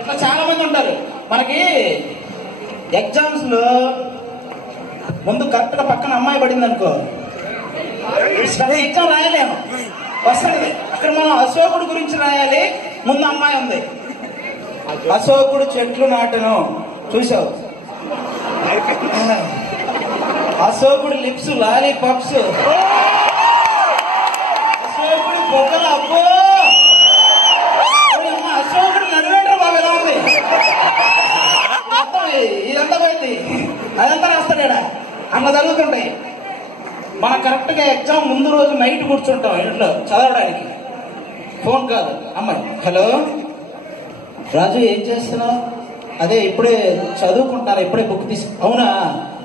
ఇట్లా చాలా మంది ఉంటారు. మనకి ఎగ్జామ్స్ లో ముందు కరెక్ట్ గా పక్కన అమ్మాయి పడింది అనుకో, ఎగ్జామ్ రాయలేము, వస్తుంది. అక్కడ మనం అశోకుడు గురించి రాయాలి, ముందు అమ్మాయి ఉంది. అశోకుడు చెట్లు నాటను చూసావు, అశోకుడు లిప్స్ లాలీపాప్స్, అశోకుడు బొక్కలు, అబ్బో అశోకుడు నడివేటర్ బాబు ఎలా ఉంది, ఇదంతా పోయింది, అదంతా రాస్తాడా అన్న జరుగుతుంటాయి. మనం కరెక్ట్ గా ఎగ్జామ్ ముందు రోజు నైట్ కూర్చుంటాం ఇంట్లో చదవడానికి. ఫోన్ కాదు, అమ్మాయి, హలో రాజు ఏం చేస్తున్నావు? అదే ఇప్పుడే చదువుకుంటారా, ఇప్పుడే బుక్ తీసి. అవునా,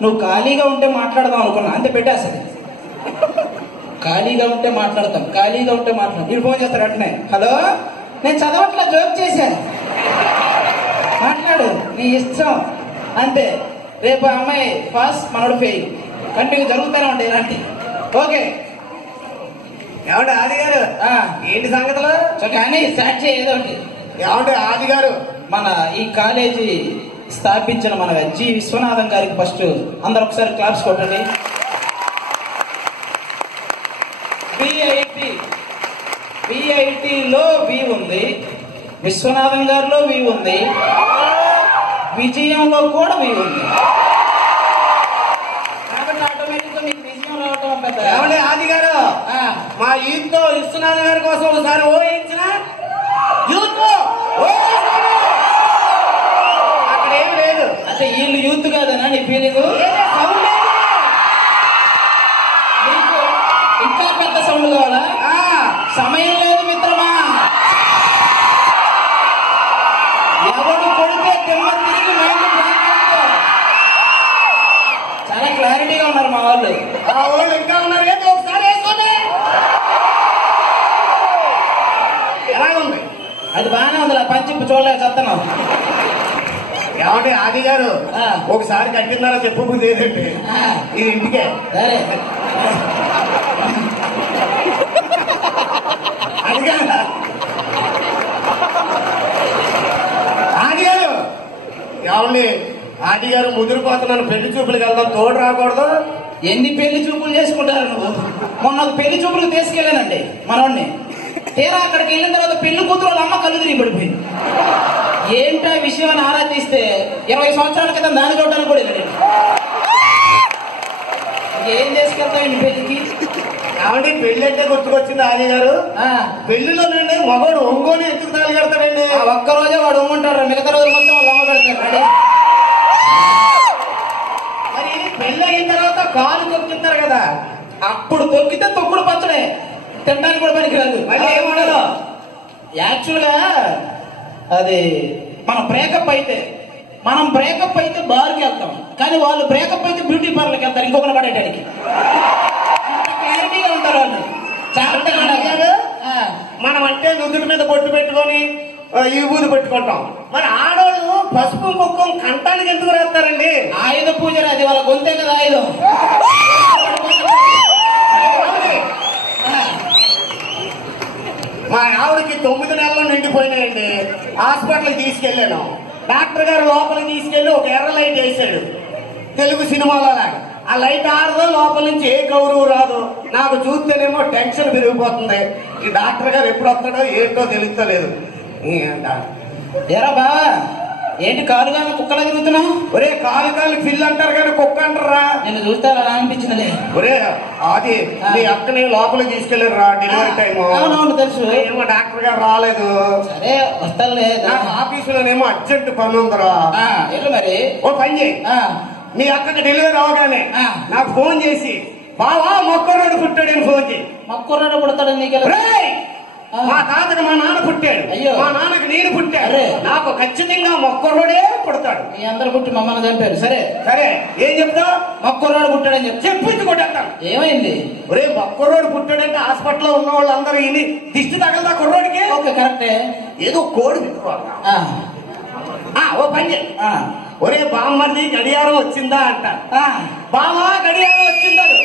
నువ్వు ఖాళీగా ఉంటే మాట్లాడదాం అనుకున్నా, అంతే పెట్టేస్తుంది. ఖాళీగా ఉంటే మాట్లాడతాం, ఖాళీగా ఉంటే మాట్లాడతాం. మీరు ఫోన్ చేస్తారు వెంటనే, హలో నేను చదవట్లా, జోక్ చేశాను, మాట్లాడు నీ ఇష్టం, అంతే. రేపు అమ్మాయి పాస్, మనోడు ఫెయిల్, కంటిన్యూ జరుగుతూనే ఉంటాయి ఇలాంటి. ఓకే ఏమంటే ఆది గారు, ఏంటి సంగతులు? కానీ స్టార్ట్ చేయదో ఒకటి. ఏమంటే ఆది గారు, మన ఈ కాలేజీ స్థాపించిన మన జి విశ్వనాథం గారికి ఫస్ట్ అందరు ఒకసారి క్లాప్స్ కొట్టండి. విఐటిలో వి ఉంది, విశ్వనాథం గారిలో వి ఉంది, విజయంలో కూడా వి ఉంది. కాబట్టి ఆటోమేటిక్ గా మీకు విజయం రావటం పెద్ద. ఏమంటే ఆది గారు, మా యూత్ తో విశ్వనాథ్ గారి కోసం ఒకసారి ఓయించిన యూత్ అక్కడ ఏం లేదు. అంటే వీళ్ళు యూత్ కాదనా నీ ఫీలింగ్? నీకు ఇంకా పెద్ద సౌండ్ కావాలా? సమయం లేదు మిత్రమా, ఎవడు కొడితే దిమ్మ తిరిగి మైండ్ చాలా క్లారిటీగా ఉన్నారు మా వాళ్ళు. ఆ వాళ్ళు ఇంకా ఉన్నారు, ఏంటి ఒకసారి వేసుకోండి. ఎలాగుంది? అది బాగానే ఉంది, పంచిప్పు చూడలేక చెప్తున్నాం. ఏమంటే ఆది గారు, ఒకసారి కట్టిందారా చెప్పు లేదండి, ఇది ఇంటికే. సరే అది కాదా ఆది గారు? ఏమండి ఆది గారు, ముదిరిపోతున్నాను, పెళ్లి చూపులకు వెళ్దాం, తోడు రాకూడదు? ఎన్ని పెళ్లి చూపులు చేసుకుంటారు నువ్వు? మొన్న పెళ్లి చూపులకు తీసుకెళ్ళానండి మనోడిని. తీరా అక్కడికి వెళ్ళిన తర్వాత పెళ్లి కూతురు వాళ్ళ అమ్మ కళ్ళు తిరిగి పడిపోయింది. ఏంటా విషయం అని ఆరా తీస్తే 20 సంవత్సరాల క్రితం దాన్ని చూడడానికి కూడా వెళ్ళాడు. ఏం చేసుకెళ్తావు ఇంటి పెళ్లికి? కాబట్టి పెళ్లి అంటే గుర్తుకొచ్చింది ఆది గారు, పెళ్లిలోనండి మగవాడు ఒంగోని ఎందుకు తాళి కడతాడండి? ఒక్కరోజే వాడు ఒంగుంటాడు, మిగతా రోజులు మొత్తం వాళ్ళు అమ్మ పెడతాడు. మరి పెళ్లి అయిన తర్వాత కాలు తొక్కుతారు కదా, అప్పుడు తొక్కితే తొక్కుడు పచ్చడే, తినడానికి కూడా పనికిరాదు. మళ్ళీ ఏమన్నారు? యాక్చువల్ గా అది మనం బ్రేకప్ అయితే బార్కి వెళ్తాం, కానీ వాళ్ళు బ్రేకప్ అయితే బ్యూటీ పార్లర్కి వెళ్తారు ఇంకొకరు పడేటానికి. క్లారిటీగా ఉంటారు వాళ్ళు. మనం అంటే నుదుటి మీద బొట్టు పెట్టుకొని ఈ ఊదు పెట్టుకుంటాం, మరి ఆడవాళ్ళు పసుపు కుక్కం కంటానికి ఎందుకు రాస్తారండి? ఆయుధ పూజలు, అది వాళ్ళ గొంతే కదా ఆయుధం. మా ఆవిడకి 9 నెలలు నిండిపోయినాయండి, హాస్పిటల్కి తీసుకెళ్లాను. డాక్టర్ గారు లోపలికి తీసుకెళ్లి ఒక ఎర్ర లైట్ వేసాడు, తెలుగు సినిమాలో లాగా. ఆ లైట్ ఆడదో, లోపల నుంచి ఏ గౌరవం రాదు. నాకు చూస్తేనేమో టెన్షన్ పెరిగిపోతుంది. ఈ డాక్టర్ గారు ఎప్పుడు వస్తాడో ఏంటో తెలుస్తలేదు. ఎరా బా, ఏంటి కాలుగానే కుక్కలా తిరుగుతున్నావు? ఒరే కాలు పిల్లి అంటారు కానీ కుక్క అంటారా? నేను చూస్తే అలా అనిపించినది. ఒరే అది నీ అక్కని లోపలికి తీసుకెళ్లారు రా, డెలివరీ టైం. అవునవును తెలుసు. ఏమో డాక్టర్ గారు రాలేదు. సరే వస్తాలే, నాకు ఆఫీసులోనేమో అర్జెంట్ పని ఉందిరా. ఎట్లా మరి? ఓ పని చేయి, మీ అక్కకి డెలివరీ అవగానే నాకు ఫోన్ చేసి బావా మొక్కరోడు పుట్టాడని ఫోన్ చేయి. మొక్కరోడు పుడతాడని నీకు? మా తాతకి మా నాన్న పుట్టాడు, అయ్యో మా నాన్నకి నేను పుట్టాడు, నాకు ఖచ్చితంగా మొక్కరోడే పుడతాడు. మీ అందరు పుట్టి మమ్మల్ని చంపారు. సరే సరే ఏం చెప్తావు? మొక్కరోడు పుట్టాడని చెప్పించుకుంటాను. ఏమైంది? ఒరే మొక్కరోడు పుట్టాడంటే హాస్పిటల్లో ఉన్న వాళ్ళందరూ ఇని దిష్టి తగలదా కుర్రోడికి? ఓకే కరెక్టే. ఏదో కోడి పెట్టుకోవాలి. ఓ పని చేయి, ఒరే బామ్మది గడియారం వచ్చిందా అంట. బామ్మ గడియారం వచ్చిందాడు.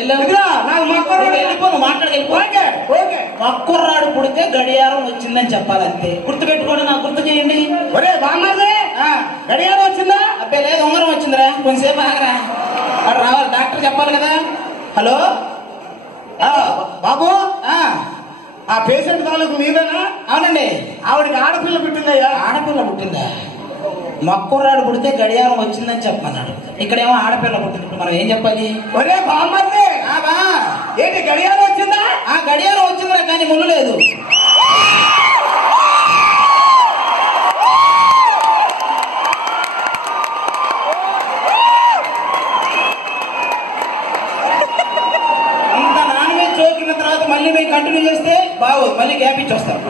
ఇదిగో, నాకు మక్కుర్రాడు వెళ్ళిపో, నువ్వు మాట్లాడగలిపో. Okay okay. మక్కుర్రాడు పుడితే గడియారం వచ్చిందని చెప్పాలంతే. గుర్తు పెట్టుకోండి, నాకు గుర్తు చేయండి. ఒరే బామ్మది, గడియారం వచ్చిందా? అబ్బాయి లేదు, ఉంగరం వచ్చిందిరా. కొంచెంసేపు ఆగరా, వాడు రావాలి, డాక్టర్ చెప్పాలి కదా. హలో బాబు, ఆ ఆ పేషెంట్ తాలూకు మీదేనా? అవునండి. ఆవిడకి ఆడపిల్ల పుట్టిందయ్యా. ఆడపిల్ల పుట్టిందా? మక్కుర్రాడు పుడితే గడియారం వచ్చిందని చెప్పన్నాడు. ఇక్కడేమో ఆడపిల్ల పుట్టింది. ఇప్పుడు మనం ఏం చెప్పాలి? ఒరే బామ్మది, బా ఏంటి గడియారం వచ్చిందా? ఆ గడియారం వచ్చిందిరా, కానీ ముళ్ళు లేదు. అంత నాన్ వెజ్ చోకిన తర్వాత మళ్ళీ మేము కంటిన్యూ చేస్తే బాగోదు, మళ్ళీ గ్యాప్ ఇచ్చి వస్తాం.